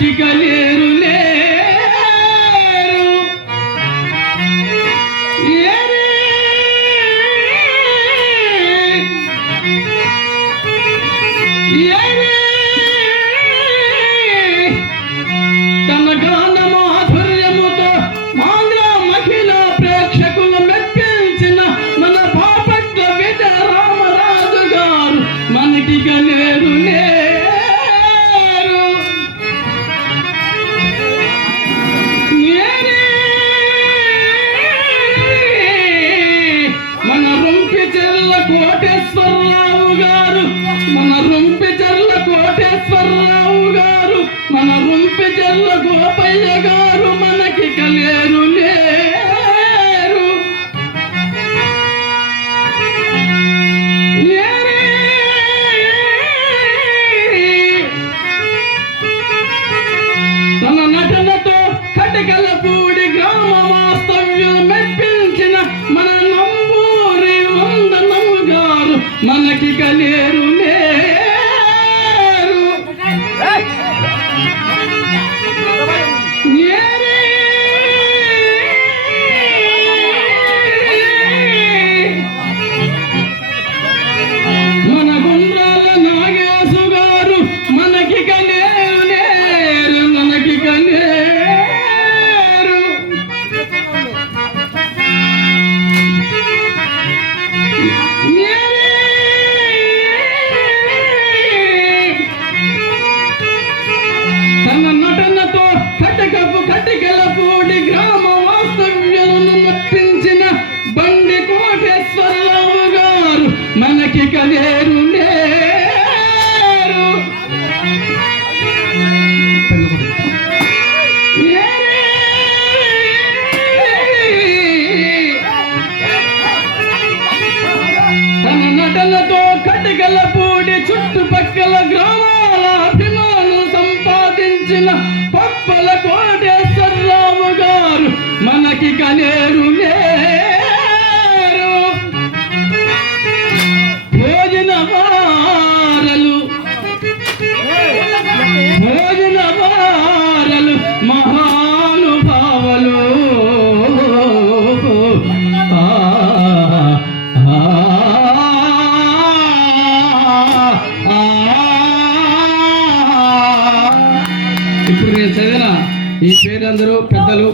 మనకి కలేరు తన గాన మాధుర్యముతో మాంద్ర మహిళ ప్రేక్షకులు మెప్పించిన మన బాపట్ల బిడ్డ రామరాజు గారు మనకి కలేరు మన రొంపిచెర్ల కోటేశ్వరరావు గారు మన రొంపిచెర్ల కోటేశ్వరరావు గారు మన రొంపిచెర్ల గోపయ్య గారు మనకి కలేరు తన నటనతో కటకలపూడి గ్రామ వాస్తవ్యం మెప్పించిన మన నంబూరి వందనము గారు మనకి కలేరు మన గుండ్రాల నాగేశు గారు మనకి కలేరు మనకి కలేరు తన నటనతో కటికలపూడి గ్రామ వాస్తవ్యాలను మెప్పించిన బండి కోటేశ్వరరావు గారు మనకి కలేరు తన నటనతో కటికలపూడి చుట్టుపక్కల గ్రామాల అభిమానులు సంపాదించిన పప్పల కోటేశ్వరరావు గారు మనకి కలేరు భోజన వారలు మహానుభావులు ఇప్పుడు నేను చదివిన ఈ పేరందరూ పెద్దలు